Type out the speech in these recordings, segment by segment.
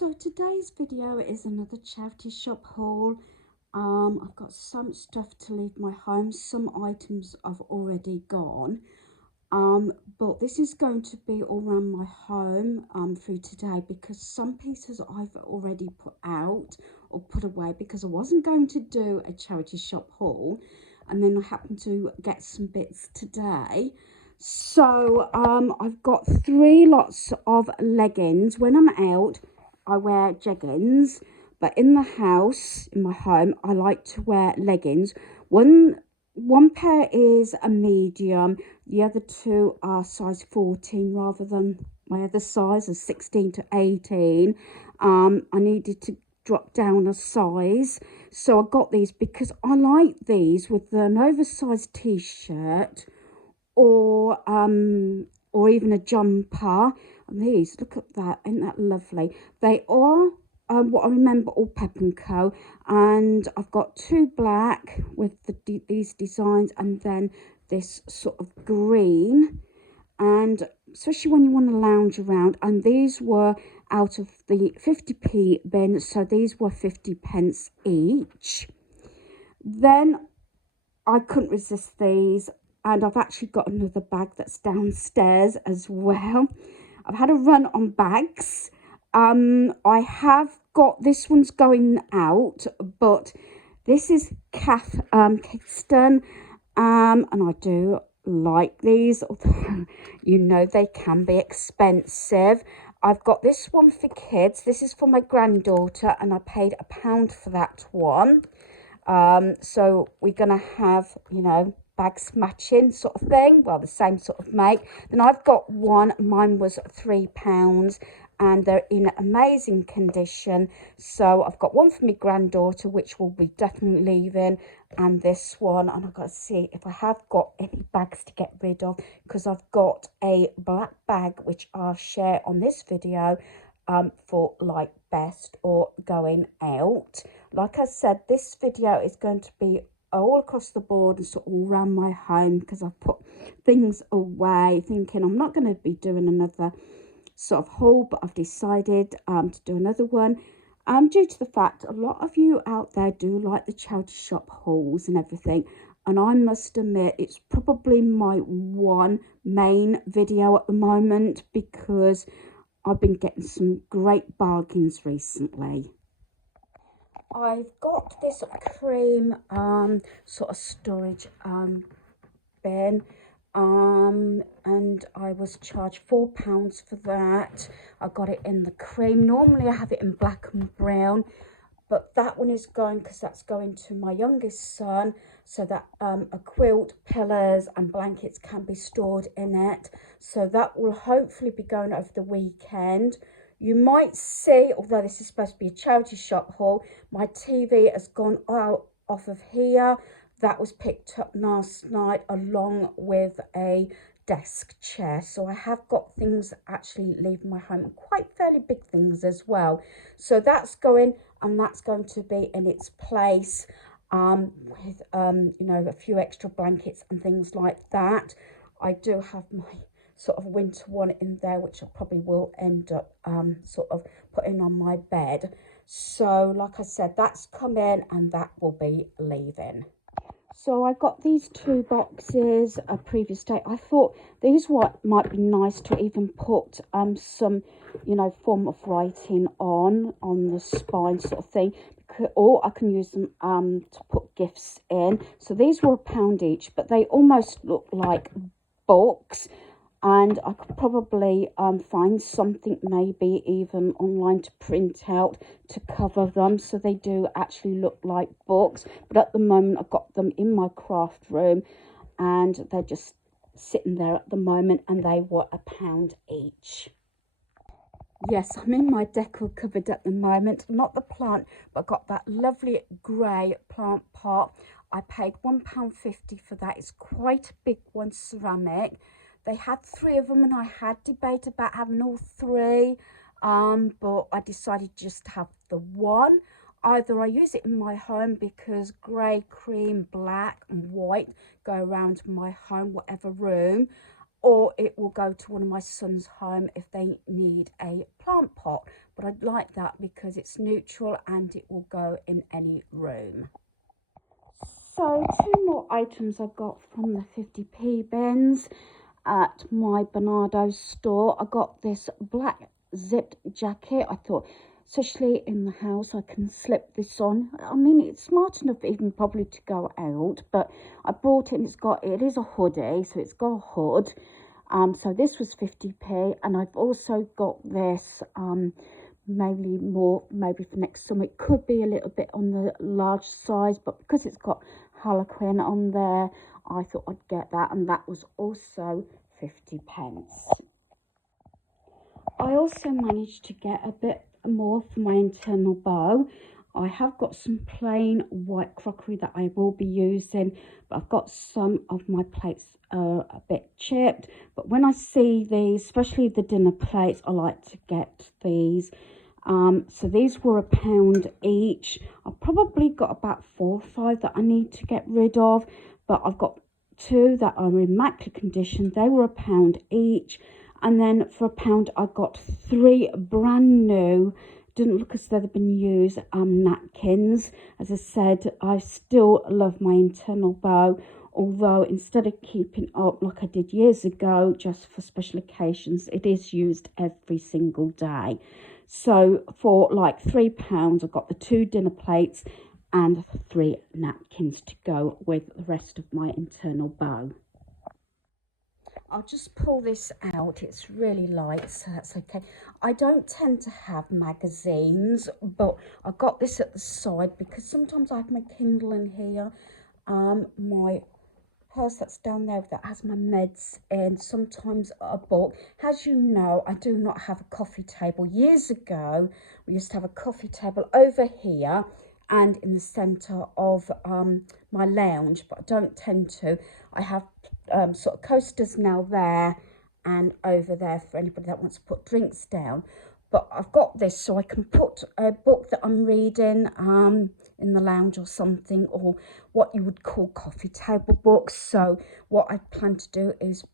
So today's video is another charity shop haul. I've got some stuff to leave my home. Some items I've already gone. But this is going to be all around my home through today, because some pieces I've already put out or put away because I wasn't going to do a charity shop haul, and then I happened to get some bits today. So I've got 3 lots of leggings. When I'm out I wear jeggings, but in the house, in my home, I like to wear leggings. One pair is a medium, the other 2 are size 14 rather than my other size of 16 to 18. I needed to drop down a size, so I got these because I like these with an oversized t-shirt or even a jumper. And these, look at that, isn't that lovely? They are what I remember, all Pep & Co, and I've got 2 black with these designs, and then this sort of green, and especially when you want to lounge around. And these were out of the 50p bin, so these were 50p each. Then I couldn't resist these, and I've actually got another bag that's downstairs as well. I've had a run on bags. I have got, this one's going out, but this is Kingston, and I do like these, although you know they can be expensive. I've got this one for kids. This is for my granddaughter, and I paid £1 for that one. So we're gonna have, you know, bags matching sort of thing, well, the same sort of make. Then I've got one, mine was £3, and they're in amazing condition. So I've got one for my granddaughter, which will be definitely leaving, and this one. And I've got to see if I have got any bags to get rid of, because I've got a black bag which I'll share on this video for like best or going out. Like I said, this video is going to be all across the board and sort of all around my home, because I've put things away thinking I'm not going to be doing another sort of haul, but I've decided to do another one due to the fact a lot of you out there do like the charity shop hauls and everything. And I must admit, it's probably my one main video at the moment, because I've been getting some great bargains recently. I've got this cream sort of storage bin, and I was charged £4 for that. I got it in the cream. Normally I have it in black and brown, but that one is going, because that's going to my youngest son, so that a quilt, pillows and blankets can be stored in it. So that will hopefully be going over the weekend. You might see, although this is supposed to be a charity shop haul, my TV has gone out off of here. That was picked up last night along with a desk chair. So I have got things actually leaving my home, quite fairly big things as well. So that's going, and that's going to be in its place with you know, a few extra blankets and things like that. I do have my sort of winter one in there, which I probably will end up sort of putting on my bed. So like I said, that's come in and that will be leaving. So I got these 2 boxes a previous day. I thought these might be nice to even put some, you know, form of writing on the spine sort of thing, or I can use them to put gifts in. So these were £1 each, but they almost look like books, and I could probably find something maybe even online to print out to cover them, so they do actually look like books. But at the moment I've got them in my craft room, and they're just sitting there at the moment, and they were £1 each. Yes, I'm in my decor cupboard at the moment, not the plant, but got that lovely grey plant pot. I paid £1.50 for that. It's quite a big one, ceramic. They had 3 of them, and I had debate about having all 3, but I decided just to have the one. Either I use it in my home, because grey, cream, black and white go around my home, whatever room, or it will go to one of my son's home if they need a plant pot. But I'd like that because it's neutral and it will go in any room. So 2 more items I got from the 50p bins at my Bernardo store. I got this black zipped jacket. I thought, especially in the house, I can slip this on. I mean, it's smart enough even probably to go out, but I bought it and it is a hoodie, so it's got a hood. So this was 50p, and I've also got this maybe for next summer. It could be a little bit on the large size, but because it's got Harlequin on there, I thought I'd get that, and that was also 50p. I also managed to get a bit more for my internal bow. I have got some plain white crockery that I will be using, but I've got some of my plates a bit chipped. But when I see these, especially the dinner plates, I like to get these. So these were £1 each. I've probably got about 4 or 5 that I need to get rid of, but I've got 2 that are in immaculate condition. They were £1 each, and then for £1 I got 3 brand new, didn't look as though they've been used, napkins. As I said, I still love my internal bow, although instead of keeping up like I did years ago just for special occasions, it is used every single day. So for like £3, I got the 2 dinner plates and 3 napkins to go with the rest of my internal bow. I'll just pull this out. It's really light, so that's okay. I don't tend to have magazines, but I got this at the side because sometimes I have my Kindle in here, my purse that's down there that has my meds and sometimes a book. As you know, I do not have a coffee table. Years ago, we used to have a coffee table over here and in the centre of my lounge, but I don't tend to. I have sort of coasters now there and over there for anybody that wants to put drinks down. But I've got this so I can put a book that I'm reading in the lounge or something, or what you would call coffee table books. So what I plan to do is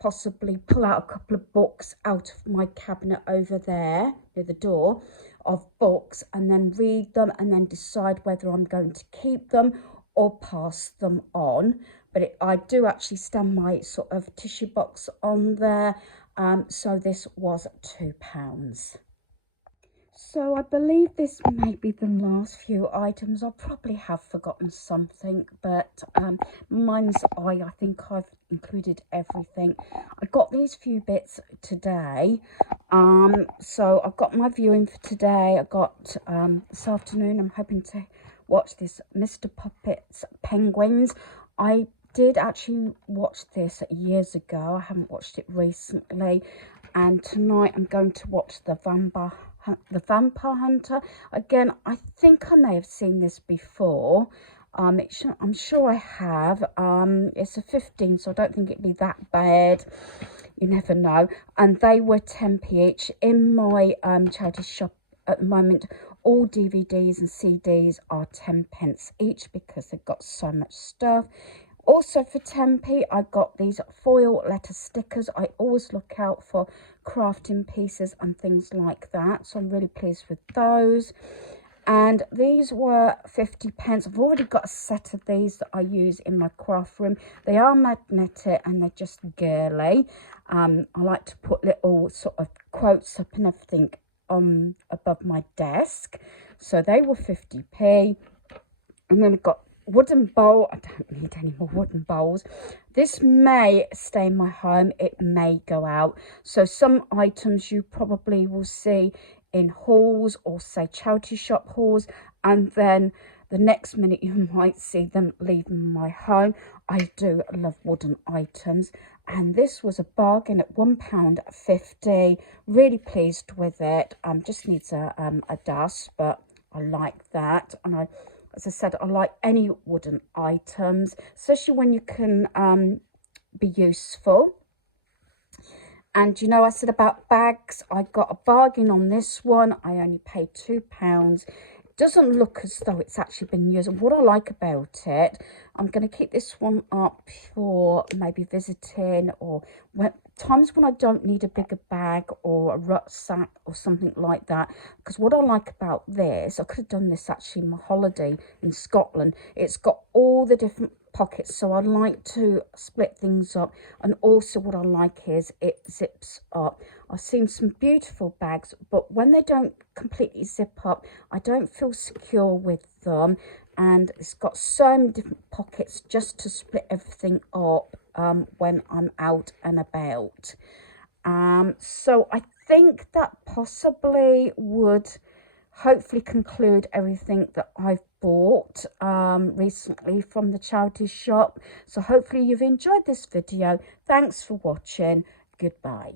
possibly pull out a couple of books out of my cabinet over there near the door of books, and then read them and then decide whether I'm going to keep them or pass them on. But I do actually stand my sort of tissue box on there. So this was £2. So I believe this may be the last few items. I probably have forgotten something, but mine's I think I've included everything. I got these few bits today. So I've got my viewing for today. I got this afternoon, I'm hoping to watch this Mr. Puppets Penguins. I did actually watch this years ago. I haven't watched it recently. And tonight I'm going to watch The Vampire Hunter. Again, I think I may have seen this before. I'm sure I have. It's a 15, so I don't think it'd be that bad. You never know. And they were 10p each. In my charity shop at the moment, all DVDs and CDs are 10p each because they've got so much stuff. Also for 10p, I got these foil letter stickers. I always look out for crafting pieces and things like that, so I'm really pleased with those. And these were 50p. I've already got a set of these that I use in my craft room. They are magnetic and they're just girly. I like to put little sort of quotes up and everything on above my desk. So they were 50p. And then I've got wooden bowl. I don't need any more wooden bowls. This may stay in my home, it may go out. So some items you probably will see in hauls, or say charity shop hauls, and then the next minute you might see them leaving my home. I do love wooden items, and this was a bargain at £1.50. Really pleased with it. Just needs a dust, but I like that. And as I said, I like any wooden items, especially when you can be useful. And you know, I said about bags, I got a bargain on this one. I only paid £2. doesn't look as though it's actually been used. And what I like about it, I'm going to keep this one up for maybe visiting or times when I don't need a bigger bag or a rucksack or something like that. Because what I like about this, I could have done this actually my holiday in Scotland. It's got all the different pockets, so I like to split things up. And also what I like is it zips up. I've seen some beautiful bags, but when they don't completely zip up, I don't feel secure with them. And it's got so many different pockets just to split everything up when I'm out and about. So I think that possibly would hopefully conclude everything that I've bought recently from the charity shop. So hopefully you've enjoyed this video. Thanks for watching. Goodbye.